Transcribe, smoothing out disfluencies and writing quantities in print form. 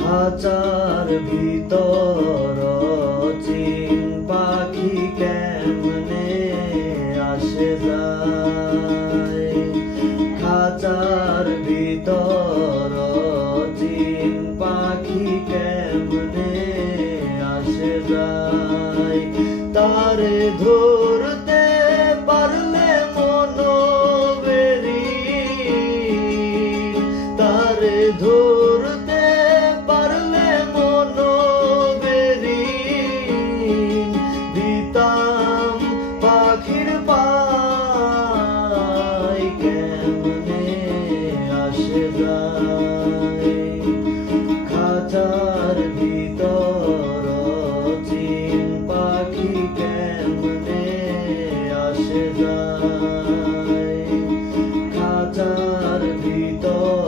খাঁচার ভিতর চিন পাখি কেমনে আসে যায়। খাঁচার ভিতর চিন পাখি কেমনে আসে যায়। তারে ধরতে পারলে মনোবেরি, তারে ধরতে পারলে মনোবেরি, দিতাম পাখির পায় কেমনে আসে যায়।